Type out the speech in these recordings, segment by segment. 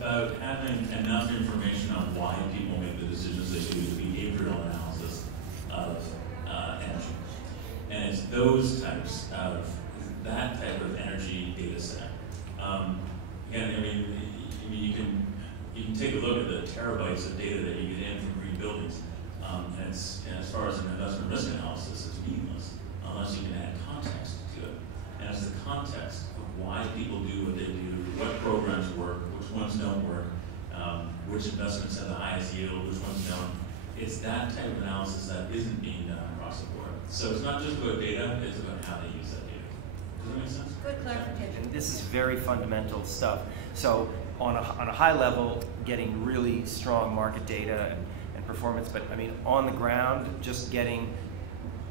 about having enough information on why people make the decisions they do, the behavioral analysis of energy. And it's those types of, that type of energy data set. Again, I mean, you can take a look at the terabytes of data that you get in from green buildings, and as far as an investment risk analysis, it's meaningless unless you can add context to it. And it's the context of why people do what they do, what programs work, which ones don't work, which investments have the highest yield, which ones don't. It's that type of analysis that isn't being done across the board. So it's not just about data, it's about how they use that data. Does that make sense? Good clarification. And this is very fundamental stuff. So on a high level, getting really strong market data and performance, but I mean, on the ground, just getting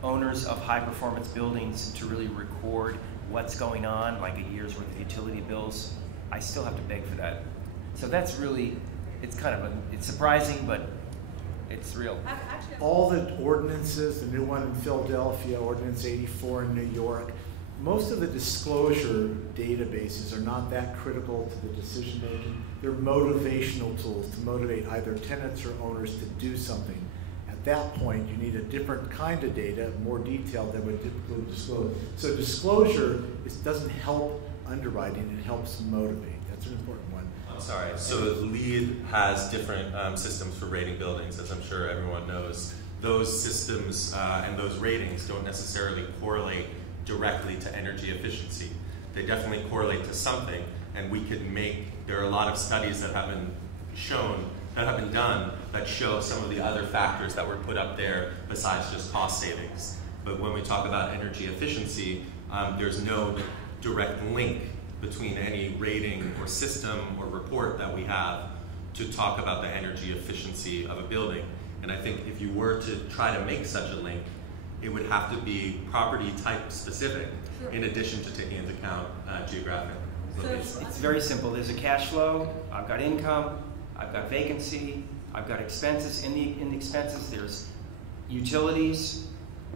owners of high performance buildings to really record what's going on, like a year's worth of utility bills, I still have to beg for that. So that's really, it's kind of, it's surprising, but it's real. All the ordinances, the new one in Philadelphia, Ordinance 84 in New York, most of the disclosure databases are not that critical to the decision making. They're motivational tools to motivate either tenants or owners to do something. At that point, you need a different kind of data, more detailed than would typically disclose. So disclosure doesn't help underwriting, it helps motivate. That's an important one. I'm sorry, so LEED has different systems for rating buildings, as I'm sure everyone knows. Those systems and those ratings don't necessarily correlate directly to energy efficiency. They definitely correlate to something, and we could make, there are a lot of studies that have been shown, that have been done, that show some of the other factors that were put up there besides just cost savings. But when we talk about energy efficiency, there's no direct link between any rating or system or report that we have to talk about the energy efficiency of a building. And I think if you were to try to make such a link, it would have to be property type specific, in addition to taking into account geographic location. It's very simple. There's a cash flow, I've got income, I've got vacancy, I've got expenses. In the expenses, there's utilities.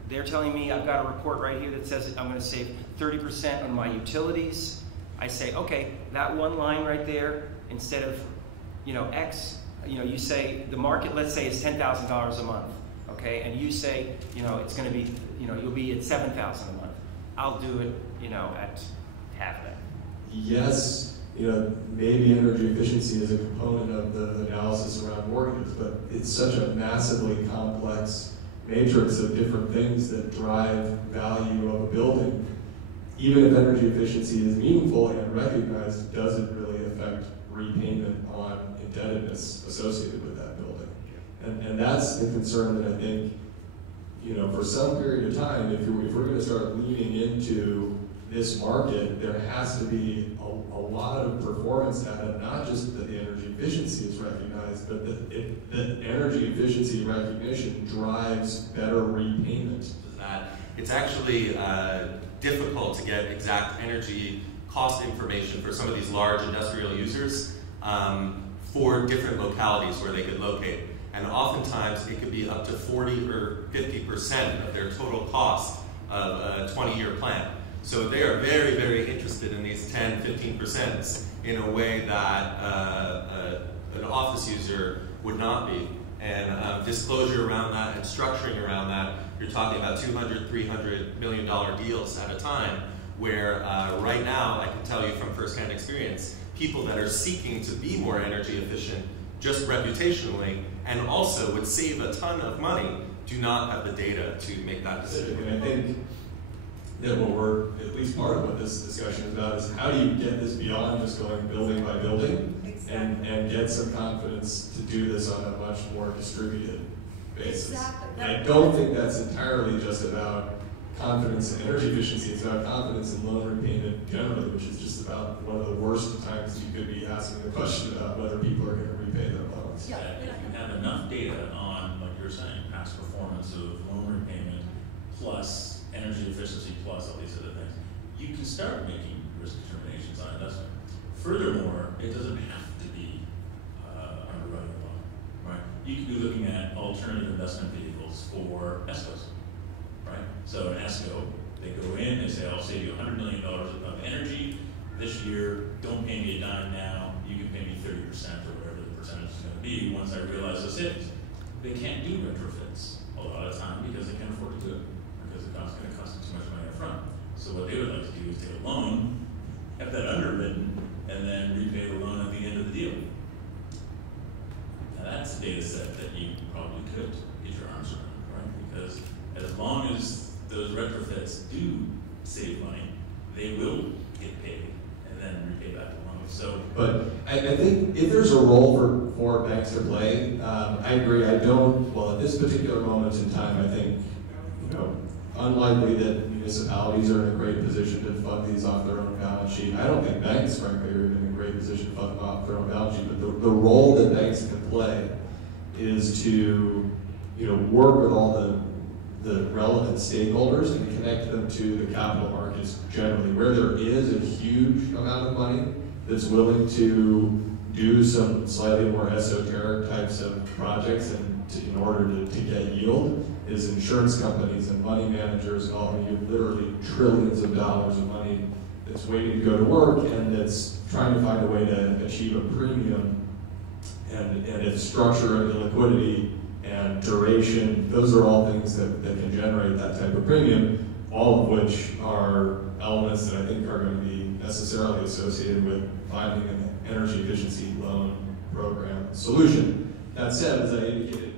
They're telling me I've got a report right here that says I'm going to save 30% on my utilities. I say, okay, that one line right there, instead of, X, you say the market, let's say, is $10,000 a month. Okay, and you say, it's going to be, you'll be at $7,000 a month. I'll do it, at half of that. Yes, maybe energy efficiency is a component of the analysis around mortgages, but it's such a massively complex matrix of different things that drive value of a building. Even if energy efficiency is meaningful and recognized, it doesn't really affect repayment on indebtedness associated with that building. And that's the concern that I think, for some period of time, if we're going to start leaning into this market, there has to be a lot of performance data, not just that the energy efficiency is recognized, but that energy efficiency recognition drives better repayment. That it's actually difficult to get exact energy cost information for some of these large industrial users for different localities where they could locate. And oftentimes it could be up to 40 or 50% of their total cost of a 20-year plan. So they are very, very interested in these 10, 15% in a way that an office user would not be. And disclosure around that and structuring around that, you're talking about $200, $300 million deals at a time, where right now, I can tell you from firsthand experience, people that are seeking to be more energy efficient just reputationally, and also would save a ton of money, do not have the data to make that decision. And I think that what we're, at least part of what this discussion is about, is how do you get this beyond just going building by building, and get some confidence to do this on a much more distributed basis. Exactly. And I don't think that's entirely just about confidence in energy efficiency, it's about confidence in loan repayment generally, which is just about one of the worst times you could be asking the question about whether people are going to repay their loans. Yeah, if you have enough data on, like you're saying, past performance of loan repayment plus energy efficiency plus all these other things, you can start making risk determinations on investment. Furthermore, it doesn't have to be underwriting law, right? You can be looking at alternative investment vehicles for ESCOs, right? So an ESCO, they go in, they say, I'll save you $100 million of energy this year, don't pay me a dime now, you can pay me 30% or whatever the percentage is going to be once I realize those savings. They can't do retrofits a lot of time because they can't afford to do it, because it's going to cost them too much money up front. So what they would like to do is take a loan, have that underwritten, and then repay the loan at the end of the deal. Now that's a data set that you probably could get your arms around, right? Because as long as those retrofits do save money, they will get paid and then repay back the loan. So, but I think if there's a role for banks to play, I agree. I don't. Well, at this particular moment in time, I think, you know, unlikely that municipalities are in a great position to fund these off their own balance sheet. I don't think banks, frankly, are even in a great position to fund them off their own balance sheet. But the role that banks can play is to, you know, work with all the relevant stakeholders and connect them to the capital markets generally, where there is a huge amount of money that's willing to do some slightly more esoteric types of projects and in order to get yield, is insurance companies and money managers and all. You have literally trillions of dollars of money that's waiting to go to work and that's trying to find a way to achieve a premium. And if structure and liquidity and duration, those are all things that can generate that type of premium, all of which are elements that I think are going to be necessarily associated with finding an energy efficiency loan program solution. That said, as I indicated